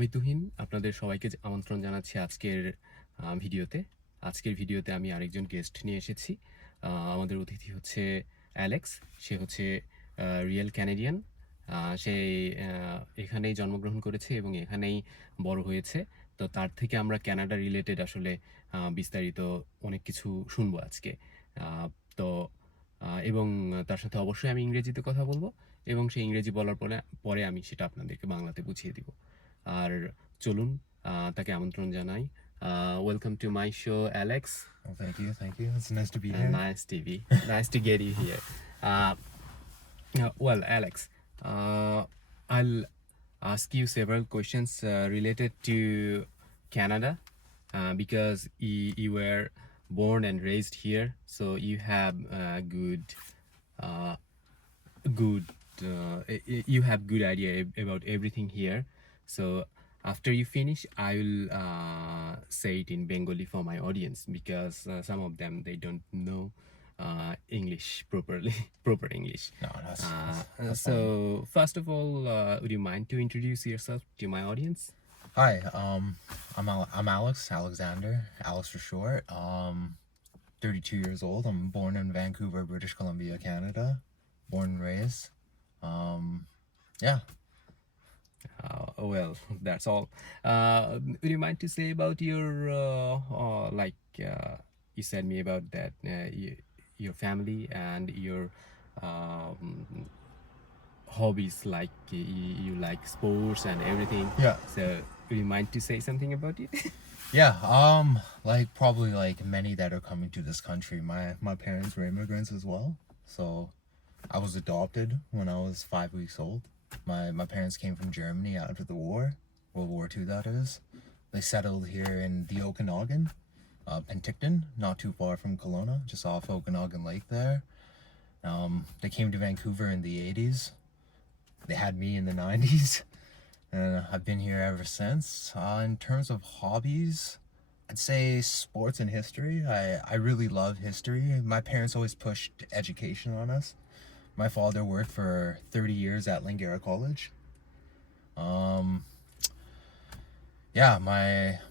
আমি তুহিন আপনাদের সবাইকে আমন্ত্রণ জানাচ্ছি ভিডিওতে। আজকের ভিডিওতে আমি আরেকজন গেস্ট নিয়ে এসেছি। আমাদের অতিথি হচ্ছে অ্যালেক্স। সে হচ্ছে রিয়েল ক্যানাডিয়ান। সে এখানেই জন্মগ্রহণ করেছে এবং এখানেই বড় হয়েছে। তো তার থেকে আমরা কানাডা রিলেটেড আসলে বিস্তারিত অনেক কিছু শুনবো আজকে। আ তো এবং তার সাথে অবশ্যই আমি ইংরেজিতে কথা বলব এবং সেই ইংরেজি বলার পরে আমি সেটা আপনাদেরকে বাংলাতে বুঝিয়ে দিব। আর চলুন তাকে আমন্ত্রণ জানাই। Welcome to my show, Alex. Oh, thank you, thank you. It's nice to be here. Nice to get you here. Uh, well, Alex, I'll ask you several questions related to Canada because you were born and raised here, so you have uh, good you have good idea about everything here. So after you finish, I will say it in Bengali for my audience because some of them they don't know English properly proper English. No, that's fine. So first of all, would you mind to introduce yourself to my audience? Hi, I'm Alex Alexander, Alex for short. 32 years old. I'm born in Vancouver, British Columbia, Canada. Born and raised. Yeah. Well, that's all. Would you mind to say about your you said me about that your family and your um, hobbies, like you like sports and everything. Yeah. So, would you mind to say something about it? Yeah. Like probably like many that are coming to this country. My parents were immigrants as well, so I was adopted when I was 5 weeks old. My parents came from Germany after the war, World War II, that is. They settled here in the Okanagan, Penticton, not too far from Kelowna, just off Okanagan Lake there. They came to Vancouver in the 80s. They had me in the 90s, and I've been here ever since. In terms of hobbies, I'd say sports and history. I really love history. My parents always pushed education on us. My father worked for 30 years at Langara College. Yeah,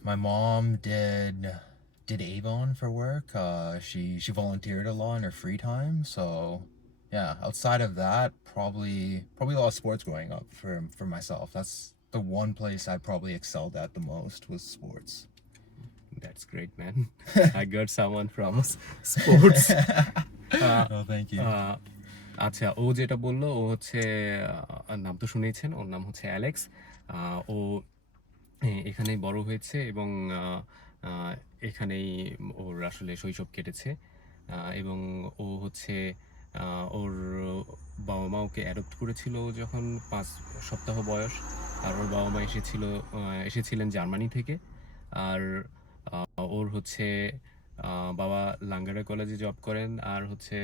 my mom did Avon for work. She volunteered a lot in her free time. So yeah, outside of that, probably a lot of sports growing up for myself. That's the one place I probably excelled at the most was sports. That's great, man. I got someone from sports. Oh, thank you. আচ্ছা, ও যেটা বললো, ও হচ্ছে নাম তো শুনেছেন, ওর নাম হচ্ছে Alex. ও এখানেই বড় হয়েছে এবং এখানেই ওর আসলে শৈশব কেটেছে। এবং ও হচ্ছে ওর বাবা মা ওকে অ্যাডপ্ট করেছিল যখন 5 সপ্তাহ বয়স। আর ওর বাবা মা এসেছিলেন জার্মানি থেকে। আর ওর হচ্ছে বাবা লাঙ্গারা কলেজে জব করেন। আর হচ্ছে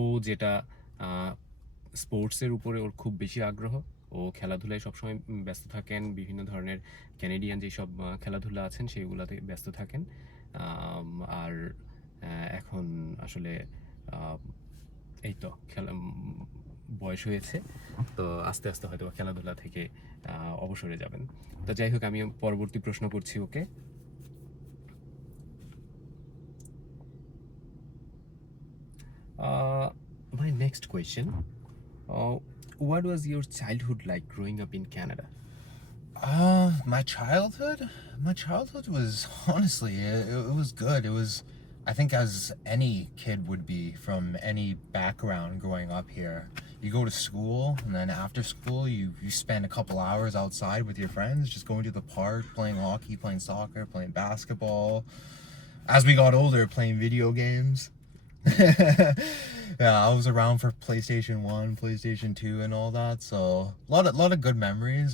ও যেটা স্পোর্টসের উপরে ওর খুব বেশি আগ্রহ। ও খেলাধুলায় সবসময় ব্যস্ত থাকেন। বিভিন্ন ধরনের ক্যানেডিয়ান যেসব খেলাধুলা আছেন সেগুলোতে ব্যস্ত থাকেন। আর এখন আসলে এই তো বয়স হয়েছে, তো আস্তে আস্তে হয়তো খেলাধুলা থেকে অবসরে যাবেন। তো যাই হোক, আমি পরবর্তী প্রশ্ন করছি ওকে। My next question, what was your childhood like growing up in Canada? My childhood? My childhood was honestly, it was good. It was, I think, as any kid would be from any background growing up here. You go to school, and then after school, you spend a couple hours outside with your friends, just going to the park, playing hockey, playing soccer, playing basketball. As we got older, playing video games. Yeah, I was around for PlayStation 1, PlayStation 2 and all that. So, lot of good memories.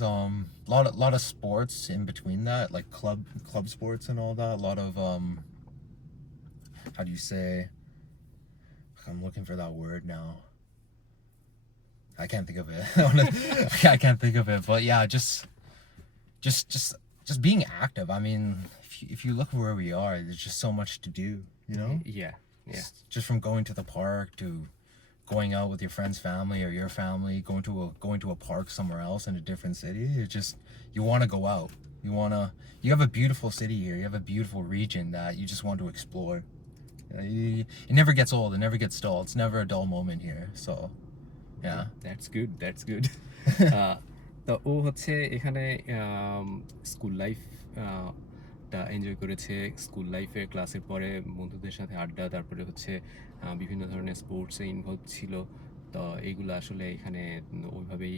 Lot of sports in between that, like club sports and all that. A lot of how do you say? I'm looking for that word now. I can't think of it. I can't think of it, but yeah, just being active. I mean, if you look where we are, there's just so much to do, you know? Yeah. Just from going to the park to going out with your friend's family or your family, going to a park somewhere else in a different city. It just, you want to go out. You have a beautiful city here. You have a beautiful region that you just want to explore. It never gets old. It never gets dull. It's never a dull moment here. So, yeah. That's good, that's good. তো ও হচ্ছে এখানে school life টা enjoy করেছে। School লাইফে ক্লাসের পরে বন্ধুদের সাথে আড্ডা, তারপরে হচ্ছে বিভিন্ন ধরনের স্পোর্টসে ইনভলভ ছিল। তো এইগুলো আসলে এখানে ওইভাবেই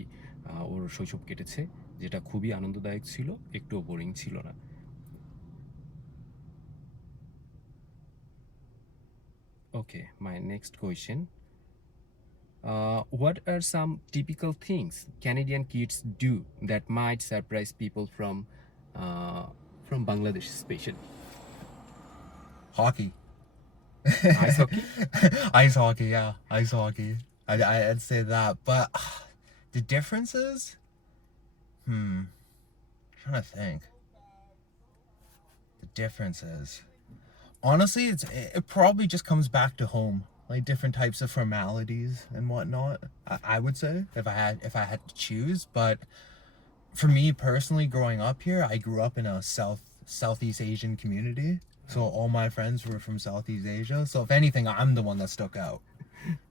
ওর শৈশব কেটেছে, যেটা খুবই আনন্দদায়ক ছিল, একটুও বোরিং ছিল না। Okay, my next question. What are some typical things Canadian kids do that might surprise people from Bangladesh, especially? Hockey. Ice hockey? Ice hockey, yeah. Ice hockey. I'd say that. But the differences? Trying to think. The differences. Honestly, it probably just comes back to home. Like different types of formalities and whatnot. I would say if I had to choose. But for me personally, growing up here, I grew up in a Southeast Asian community. So all my friends were from Southeast Asia. So if anything, I'm the one that stuck out.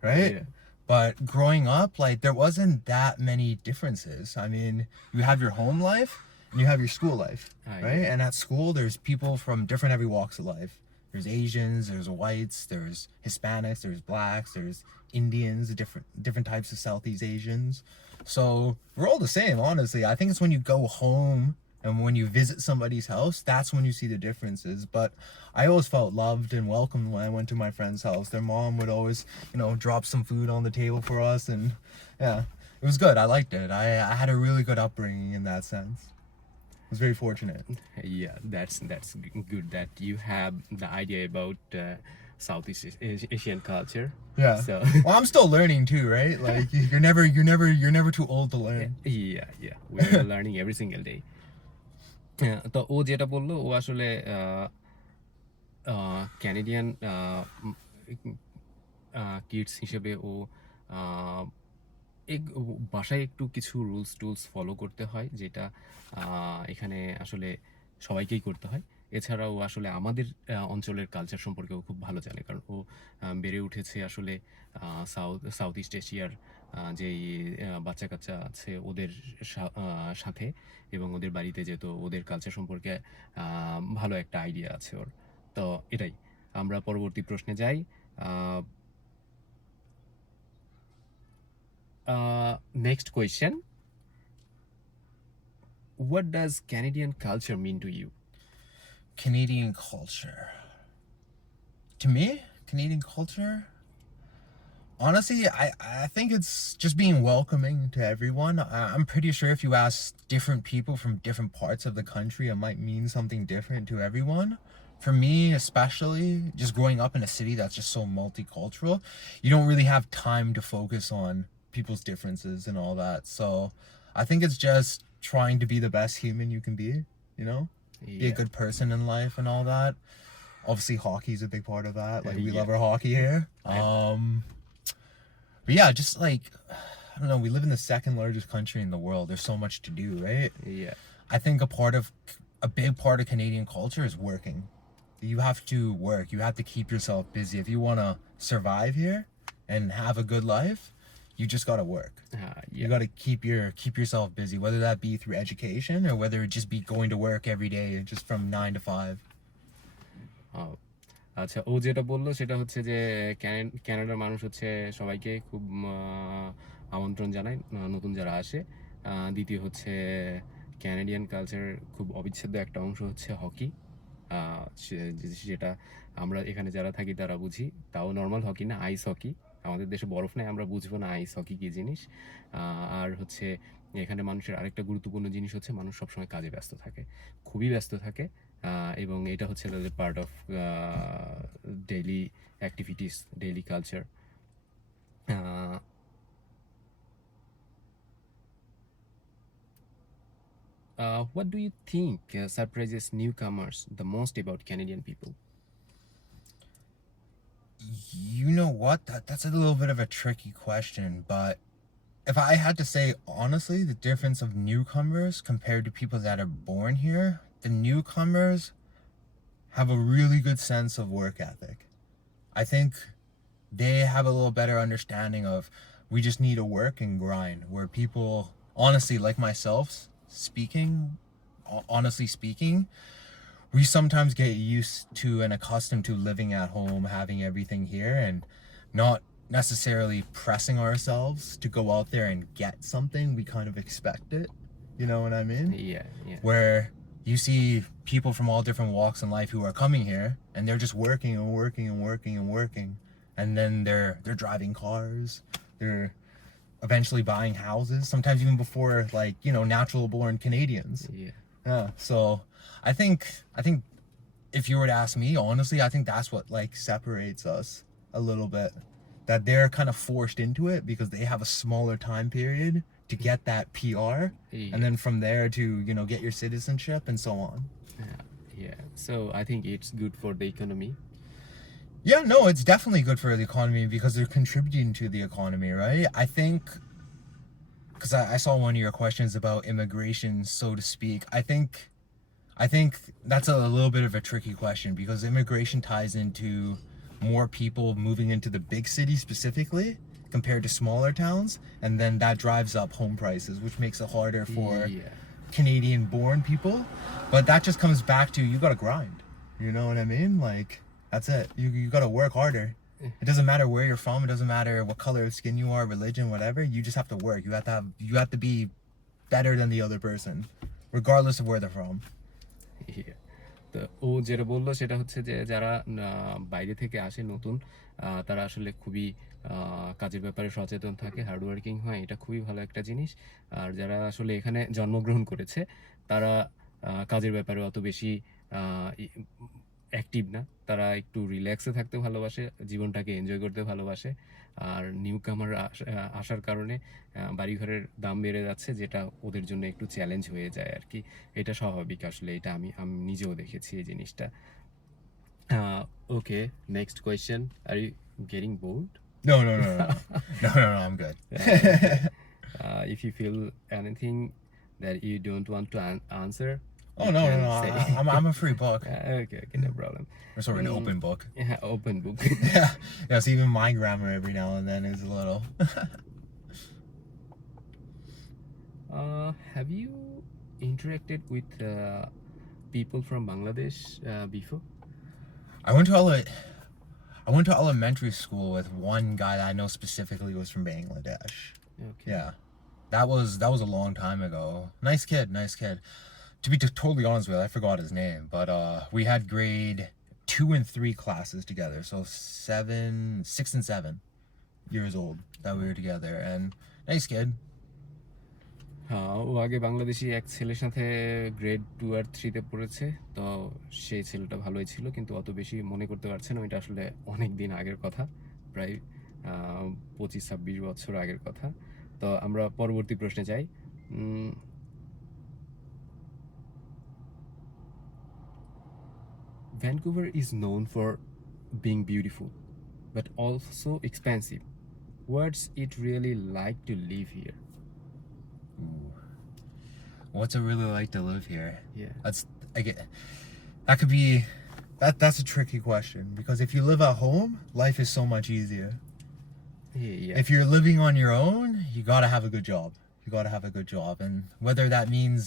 Right? Yeah. But growing up, like there wasn't that many differences. I mean, you have your home life and you have your school life, right? Yeah. And at school, there's people from different every walks of life. There's Asians, there's whites, there's Hispanics, there's blacks, there's Indians, different types of Southeast Asians. So we're all the same, honestly. I think it's when you go home and when you visit somebody's house, that's when you see the differences. But I always felt loved and welcomed when I went to my friend's house. Their mom would always, drop some food on the table for us, and yeah, it was good. I liked it. I had a really good upbringing in that sense. I was very fortunate. Yeah, that's good that you have the idea about Southeast Asian culture. Yeah. So Well, I'm still learning too, right? Like you're never too old to learn. yeah, we're learning every single day. তো ও যেটা বললো, ও আসলে Canadian kids হিসেবে ও বাসায় একটু কিছু rules tools follow করতে হয়, যেটা এখানে আসলে সবাইকেই করতে হয়। এছাড়াও আসলে আমাদের অঞ্চলের কালচার সম্পর্কেও খুব ভালো জানে, কারণ ও বেড়ে উঠেছে আসলে সাউথ ইস্ট এশিয়ার যেই বাচ্চা কাচ্চা আছে ওদের সাথে, এবং ওদের বাড়িতে যেত, ওদের কালচার সম্পর্কে ভালো একটা আইডিয়া আছে ওর। তো এটাই, আমরা পরবর্তী প্রশ্নে যাই। Next question. What does Canadian culture mean to you? Canadian culture. To me, Canadian culture, honestly, I think it's just being welcoming to everyone. I'm pretty sure if you ask different people from different parts of the country, it might mean something different to everyone. For me, especially, just growing up in a city that's just so multicultural, you don't really have time to focus on people's differences and all that. So I think it's just trying to be the best human you can be, be a good person in life and all that. Obviously, hockey's a big part of that. Like, we love our hockey here. But yeah, just like, I don't know, we live in the second largest country in the world. There's so much to do, right? Yeah. I think a big part of Canadian culture is working. You have to work. You have to keep yourself busy. If you want to survive here and have a good life, you just got to work. You got to keep yourself busy, whether that be through education or whether it just be going to work every day just from 9 to 5. আচ্ছা, ও যেটা বললো সেটা হচ্ছে যে ক্যানাডার মানুষ হচ্ছে সবাইকে খুব আমন্ত্রণ জানায়, নতুন যারা আসে। দ্বিতীয় হচ্ছে ক্যানাডিয়ান কালচার খুব অবিচ্ছেদ্য একটা অংশ হচ্ছে হকি, যেটা আমরা এখানে যারা থাকি তারা বুঝি, তাও নর্মাল হকি না, আইস হকি। আমাদের দেশে বরফ নেই, আমরা বুঝবো না আইস হকি কী জিনিস। আর হচ্ছে এখানে মানুষের আরেকটা গুরুত্বপূর্ণ জিনিস হচ্ছে মানুষ সবসময় কাজে ব্যস্ত থাকে, খুবই ব্যস্ত থাকে, এবং এটা হচ্ছে তাদের part of daily activities, daily culture. What do you think surprises newcomers the most about Canadian people? You know what? That's a little bit of a tricky question, but if I had to say honestly, the difference of newcomers compared to people that are born here, the newcomers have a really good sense of work ethic. I think they have a little better understanding of we just need to work and grind, where people honestly like myself honestly speaking, we sometimes get used to and accustomed to living at home, having everything here, and not necessarily pressing ourselves to go out there and get something. We kind of expect it. You know what I mean? Yeah, yeah. Where you see people from all different walks in life who are coming here and they're just working and working and working and working. And then they're driving cars. They're eventually buying houses, sometimes even before, like, you know, natural born Canadians. Yeah. Yeah, so I think if you were to ask me, honestly, I think that's what like separates us a little bit. That they're kind of forced into it because they have a smaller time period to get that PR, Yeah. and then from there to, you know, get your citizenship and so on. Yeah. So I think it's good for the economy. Yeah, no, it's definitely good for the economy because they're contributing to the economy, right? I think, because I saw one of your questions about immigration, so to speak. I think that's a little bit of a tricky question because immigration ties into more people moving into the big cities specifically compared to smaller towns, and then that drives up home prices, which makes it harder for Yeah. Canadian-born people. But that just comes back to you gotta grind. You know what I mean? Like, that's it. You gotta work harder. It doesn't matter where you're from. It doesn't matter what color of skin you are, religion, whatever. You just have to work. You have to be better than the other person, regardless of where they're from. Yeah. তো ও যেটা বললো সেটা হচ্ছে যে যারা বাইরে থেকে আসে নতুন, তারা আসলে খুবই কাজের ব্যাপারে সচেতন থাকে, হার্ডওয়ার্কিং হয়, এটা খুবই ভালো একটা জিনিস। আর যারা আসলে এখানে জন্মগ্রহণ করেছে তারা কাজের ব্যাপারে অত বেশি অ্যাক্টিভ না, তারা একটু রিল্যাক্সে থাকতে ভালোবাসে, জীবনটাকে এনজয় করতে ভালোবাসে। আর নিউ কামার আসার কারণে বাড়িঘরের দাম বেড়ে যাচ্ছে, যেটা ওদের জন্য একটু চ্যালেঞ্জ হয়ে যায় আর কি। এটা স্বাভাবিক আসলে, এটা আমি আমি নিজেও দেখেছি এই জিনিসটা। Okay, next question. Are you getting bored? No, no, no, no, no, no, no, I'm good. If you feel anything that you don't want to answer, Oh you no, no, can no, say. I'm a free book. Okay, no problem. Or sorry, an open book. Yeah, open book. Yeah, yeah. So even my grammar every now and then is a little. Have you interacted with people from Bangladesh before? I went to elementary school with one guy that I know specifically was from Bangladesh. Okay. Yeah, that was a long time ago. Nice kid, nice kid. To be totally honest with you, I forgot his name, but we had grade 2 and 3 classes together, so 6 and 7 years old that we were together, and nice kid. হ্যাঁ, ও আগে বাংলাদেশি এক ছেলের সাথে grade 2 আর 3 তে পড়েছে। তো সেই ছেলেটা ভালোই ছিল, কিন্তু অত বেশি মনে করতে পারছে না। ওইটা আসলে অনেক দিন আগের কথা, প্রায় 25-26 বছর আগের কথা। তো আমরা পরবর্তী প্রশ্নে যাই। Vancouver is known for being beautiful, but also expensive. What's it really like to live here? Ooh. What's it really like to live here? Yeah. That could be that's a tricky question because if you live at home, life is so much easier. Yeah. If you're living on your own, you gotta have a good job. You gotta have a good job, and whether that means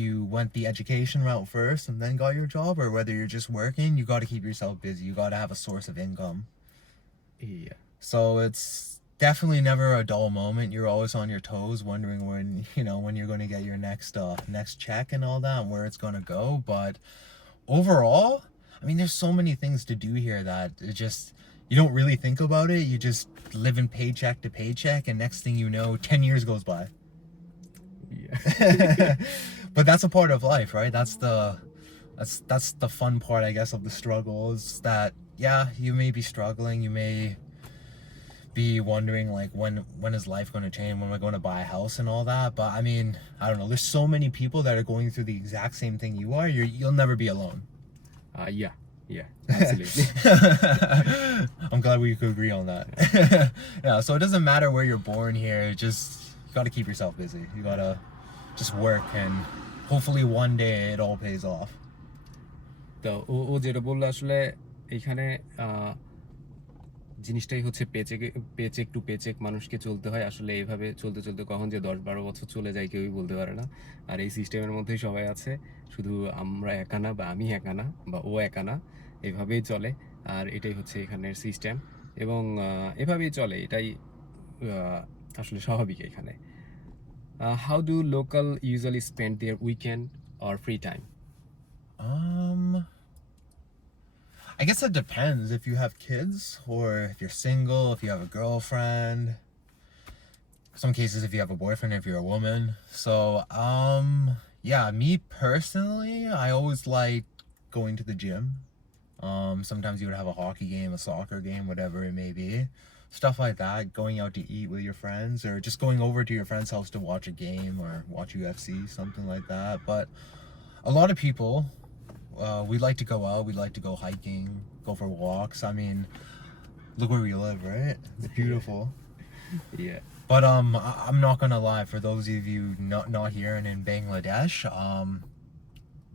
you went the education route first and then got your job, or whether you're just working, you gotta keep yourself busy. You gotta have a source of income. Yeah. So it's definitely never a dull moment. You're always on your toes, wondering when you're going to get your next check and all that, and where it's going to go. But overall, I mean, there's so many things to do here that it just you don't really think about it. You just live in paycheck to paycheck, and next thing you know, 10 years goes by. Yeah. But that's a part of life, right? That's the fun part, I guess, of the struggle is that yeah, you may be struggling, you may be wondering like when is life going to change, when am I going to buy a house and all that. But I mean, I don't know, there's so many people that are going through the exact same thing you are. You'll never be alone. Yeah, Yeah, absolutely. I'm glad we could agree on that. Yeah, so it doesn't matter where you're born here, just you gotta keep yourself busy. You gotta just work and hopefully one day it all pays off. তো ও যেটা বললো আসলে এখানে জিনিসটাই হচ্ছে paycheque two paycheque মানুষকে চলতে হয় আসলে এইভাবে চলতে চলতে কখন যে 10-12 বছর চলে যায় কেউই বলতে পারে না আর এই সিস্টেমের মধ্যেই সবাই আছে শুধু আমরা একা না বা আমি একা না বা ও একা না এভাবেই চলে আর এটাই হচ্ছে এখানের সিস্টেম এবং এভাবেই চলে এটাই আসলে স্বাভাবিক এখানে how do local usually spend there weekend or free time I guess it depends if you have kids or if you're single, if you have a girlfriend. Some cases if you have a boyfriend, if you're a woman. So, yeah, me personally, I always like going to the gym. Sometimes you would have a hockey game, a soccer game, whatever it may be. Stuff like that, going out to eat with your friends or just going over to your friend's house to watch a game or watch UFC, something like that. But a lot of people, we like to go out, we like to go hiking, go for walks. I mean, look where we live, right? It's beautiful. Yeah. But I'm not gonna lie, for those of you not here and in Bangladesh,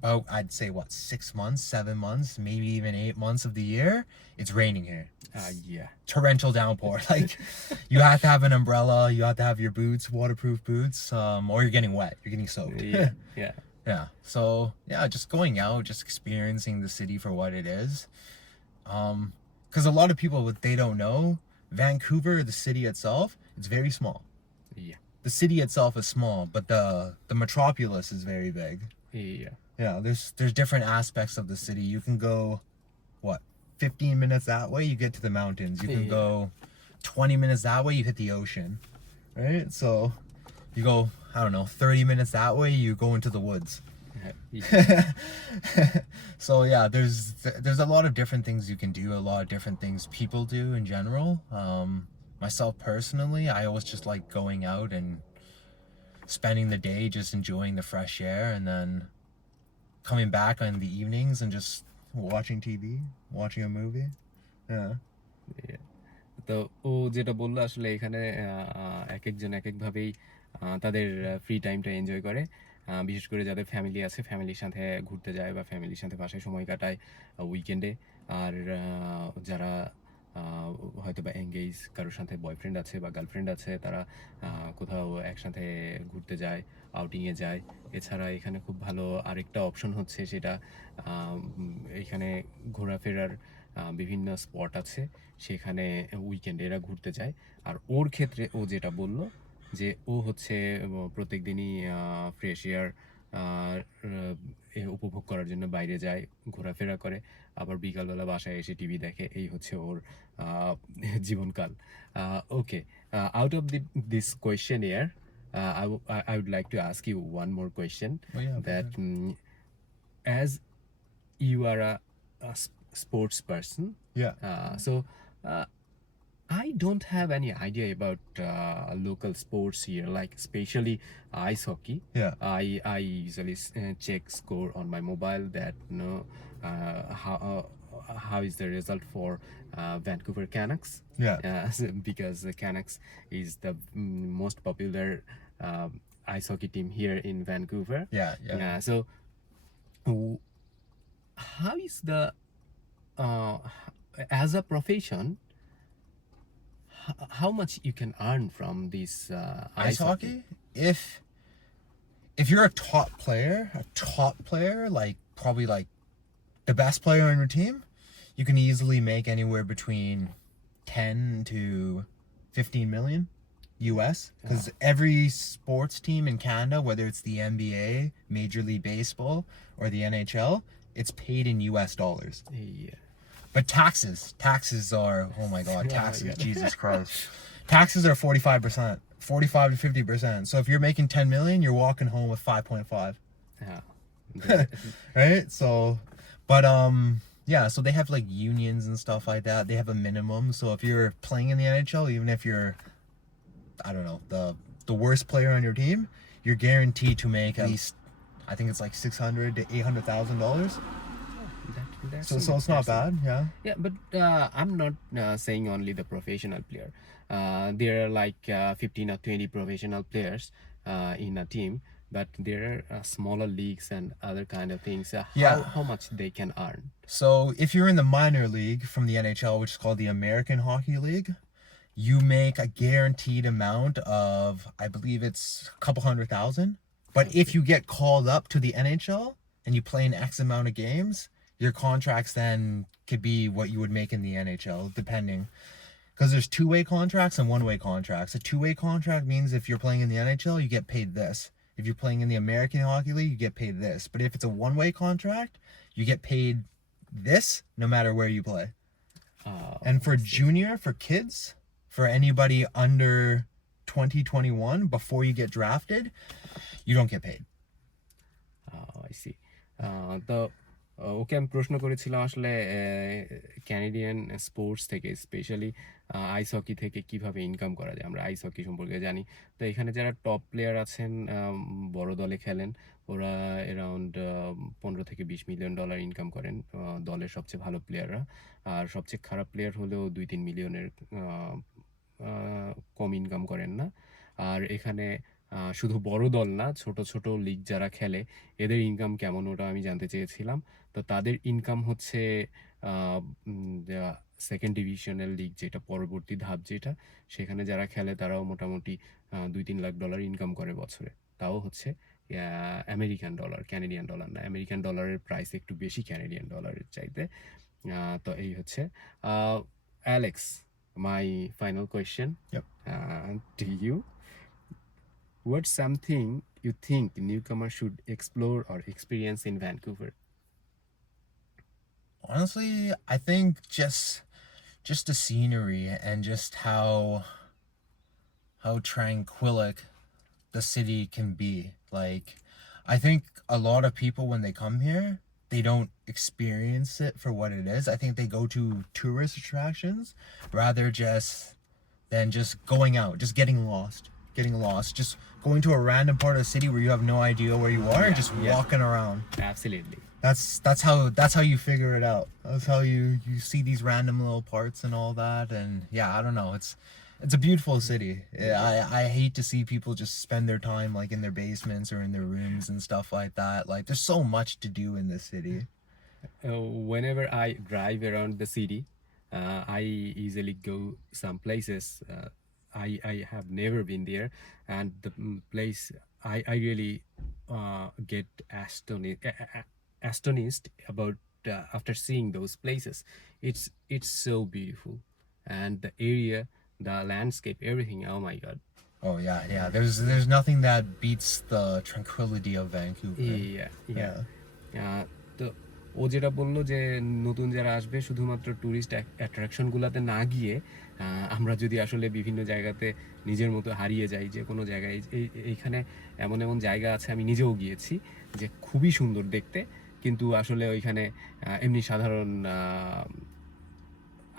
about I'd say what 6 months, 7 months, maybe even 8 months of the year, it's raining here. Yeah. Torrential downpour. Like you have to have an umbrella, you have to have your boots, waterproof boots, or you're getting wet, you're getting soaked. Yeah. Yeah. Yeah. So yeah, just going out, just experiencing the city for what it is. Because a lot of people, what they don't know, Vancouver, the city itself, it's very small. Yeah. The city itself is small, but the metropolis is very big. Yeah. Yeah, there's different aspects of the city. You can go, what, 15 minutes that way, you get to the mountains. You can Yeah. go 20 minutes that way, you hit the ocean, right? So you go, I don't know, 30 minutes that way, you go into the woods. Yeah. So yeah, there's a lot of different things you can do, a lot of different things people do in general. Myself personally, I always just like going out and spending the day just enjoying the fresh air and then coming back in the evenings and just watching TV, watching a movie. Yeah. তো ও যেটা বললো আসলে এখানে এক একজন এক একভাবেই তাদের free টাইমটা এনজয় করে বিশেষ করে যাদের ফ্যামিলি আছে ফ্যামিলির সাথে ঘুরতে যায় বা ফ্যামিলির সাথে বাসায় সময় কাটায় উইকেন্ডে আর যারা হয়তো বা এঙ্গেজ কারোর সাথে বয়ফ্রেন্ড আছে বা গার্লফ্রেন্ড আছে তারা কোথাও একসাথে ঘুরতে যায় আউটিংয়ে যায় এছাড়া এখানে খুব ভালো আরেকটা অপশন হচ্ছে সেটা এখানে ঘোরাফেরার বিভিন্ন স্পট আছে সেখানে উইকেন্ডে এরা ঘুরতে যায় আর ওর ক্ষেত্রে ও যেটা বললো যে ও হচ্ছে প্রত্যেক দিনই ফ্রেশ এয়ার উপভোগ করার জন্য বাইরে যায় ঘোরাফেরা করে আবার বিকালবেলা বাসায় এসে টিভি দেখে এই হচ্ছে ওর জীবনকাল okay out of this question air I would like to ask you one more question Oh, yeah, that as you are a sports person Yeah. so I don't have any idea about local sports here, like especially ice hockey. Yeah. I usually check score on my mobile that how is the result for Vancouver Canucks. Yeah. Because the Canucks is the most popular ice hockey team here in Vancouver. Yeah. Yeah. So how is the as a profession how much you can earn from this Ice hockey? If you're a top player, like probably like the best player on your team, you can easily make anywhere between 10 to 15 million US because every sports team in Canada, whether it's the NBA, Major League Baseball, or the NHL, it's paid in US dollars. Yeah. But taxes are, oh my God, Yeah, taxes, yeah. Jesus Christ. Taxes are 45%, 45 to 50%. So if you're making 10 million, you're walking home with 5.5, Yeah. right? So, but yeah, so they have like unions and stuff like that. They have a minimum. So if you're playing in the NHL, even if you're, I don't know, the worst player on your team, you're guaranteed to make at least, I think it's like $600,000 to $800,000. That That's So it's not bad. Yeah. Yeah, but I'm not saying only the professional player. There are like 15 or 20 professional players in a team, but there are smaller leagues and other kind of things. Yeah. How much they can earn? So if you're in the minor league from the NHL, which is called the American Hockey League, you make a guaranteed amount of, I believe it's a couple $100,000. But if you get called up to the NHL and you play an X amount of games, your contracts then could be what you would make in the NHL, depending. Because there's two-way contracts and one-way contracts. A two-way contract means if you're playing in the NHL, you get paid this. If you're playing in the American Hockey League, you get paid this. But if it's a one-way contract, you get paid this no matter where you play. And for junior, for kids, for anybody under 2021, before you get drafted, you don't get paid. I see. তো ওকে আমি প্রশ্ন করেছিলাম আসলে Canadian sports থেকে specially ice hockey থেকে কিভাবে income করা যায়। আমরা আইস হকি সম্পর্কে জানি, তো এখানে যারা টপ প্লেয়ার আছেন বড় দলে খেলেন, ওরা অ্যারাউন্ড 15 থেকে 20 মিলিয়ন ডলার ইনকাম করেন, দলের সবচেয়ে ভালো প্লেয়াররা। আর সবচেয়ে খারাপ প্লেয়ার হলেও 2-3 মিলিয়নের কম ইনকাম করেন না। আর এখানে শুধু বড় দল না, ছোট ছোট লিগ যারা খেলে এদের ইনকাম কেমন ওটা আমি জানতে চেয়েছিলাম। তো তাদের ইনকাম হচ্ছে সেকেন্ড ডিভিশনাল লিগ, যেটা পরবর্তী ধাপ, যেটা সেখানে যারা খেলে তারাও মোটামুটি 2-3 লাখ ডলার ইনকাম করে বছরে। তাও হচ্ছে আমেরিকান ডলার, ক্যানাডিয়ান ডলার না। আমেরিকান ডলারের প্রাইস একটু বেশি ক্যানাডিয়ান ডলারের চাইতে। তো এই হচ্ছে Alex, my final question to you. What's something you think newcomers should explore or experience in Vancouver? Honestly, I think just the scenery and just how tranquilic the city can be. Like, I think a lot of people when they come here, they don't experience it for what it is. I think they go to tourist attractions rather than just going out, just getting lost, just going to a random part of the city where you have no idea where you are and just walking around. Absolutely. That's how you figure it out. That's how you see these random little parts and all that. And yeah, I don't know. It's a beautiful city. I hate to see people just spend their time like in their basements or in their rooms and stuff like that. Like, there's so much to do in this city. Whenever I drive around the city, I easily go some places. I have never been there, and the place I really get astonished about after seeing those places. It's so beautiful, and the area, the landscape, everything. Oh my god. Oh yeah. There's nothing that beats the tranquility of Vancouver. Yeah. তো ও যেটা বললো যে নতুন যারা আসবে শুধুমাত্র tourist অ্যাট্রাকশনগুলোতে না গিয়ে আমরা যদি আসলে বিভিন্ন জায়গাতে নিজের মতো হারিয়ে যাই, যে কোনো জায়গায় এইখানে এমন এমন জায়গা আছে, আমি নিজেও গিয়েছি, যে খুবই সুন্দর দেখতে, কিন্তু আসলে ওইখানে এমনি সাধারণ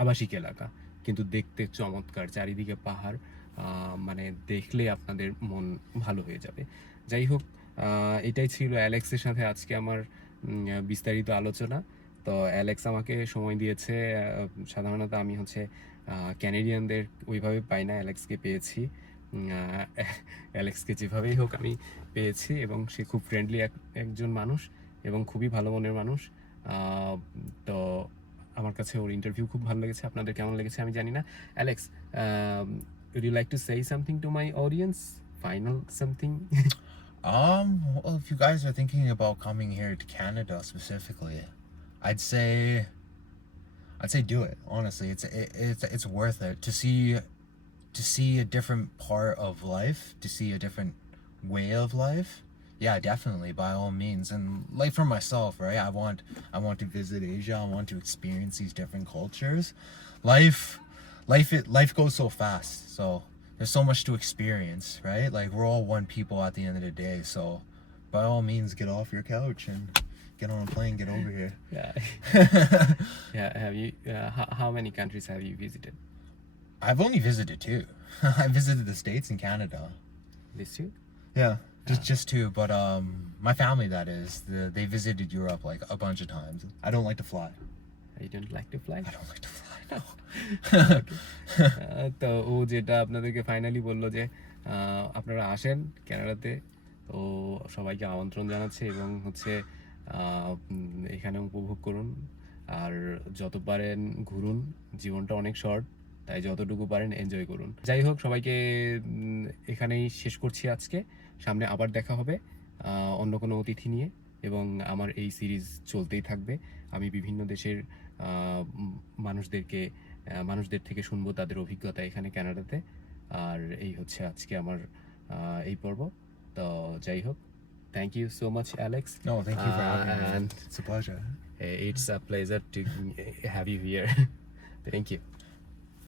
আবাসিক এলাকা, কিন্তু দেখতে চমৎকার, চারিদিকে পাহাড়, মানে দেখলে আপনাদের মন ভালো হয়ে যাবে। যাই হোক, এটাই ছিল অ্যালেক্সের সাথে আজকে আমার বিস্তারিত আলোচনা। তো অ্যালেক্স আমাকে সময় দিয়েছে। সাধারণত আমি হচ্ছে ক্যানাডিয়ানদের ওইভাবে পাই না, অ্যালেক্সকে পেয়েছি। অ্যালেক্সকে যেভাবেই হোক আমি পেয়েছি, এবং সে খুব ফ্রেন্ডলি একজন মানুষ এবং খুবই ভালো মনের মানুষ। তো আমার কাছে ওর ইন্টারভিউ খুব ভালো লেগেছে। আপনাদের কেমন লেগেছে আমি জানি না। Alex, would you like to say something to my audience? Final something? Well, if you guys are thinking about coming here to Canada specifically, I'd say do it. Honestly, it's worth it to see a different part of life, to see a different way of life. Yeah, definitely, by all means. And like for myself, right? I want to visit Asia. I want to experience these different cultures. Life goes so fast. So there's so much to experience, right? Like, we're all one people at the end of the day. So by all means, get off your couch and get on a plane, get over here. Yeah. Have you how many countries have you visited? I've only visited 2. I visited the States and Canada. These two? Yeah, just 2. But my family, that is, they visited Europe like a bunch of times. I don't like to fly. I don't like to fly. I don't like to fly. No. তো ও যেটা আপনাদেরকে finally বললো যে আপনারা আসেন কানাডাতে, তো সবাইকে আমন্ত্রণ জানাচ্ছে এবং হচ্ছে এখানে উপভোগ করুন আর যত পারেন ঘুরুন, জীবনটা অনেক শর্ট, তাই যতটুকু পারেন এনজয় করুন। যাই হোক, সবাইকে এখানেই শেষ করছি আজকে। সামনে আবার দেখা হবে অন্য কোনো অতিথি নিয়ে, এবং আমার এই সিরিজ চলতেই থাকবে। আমি বিভিন্ন দেশের মানুষদের থেকে শুনবো তাদের অভিজ্ঞতা এখানে কানাডাতে। আর এই হচ্ছে আজকে আমার এই পর্ব। তো যাই হোক, thank you so much Alex. No, thank you for having me. And It's a pleasure. it's a pleasure to have you here. Thank you.